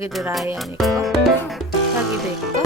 여기도 라이 아닐까? 여기도 있고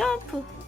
점프.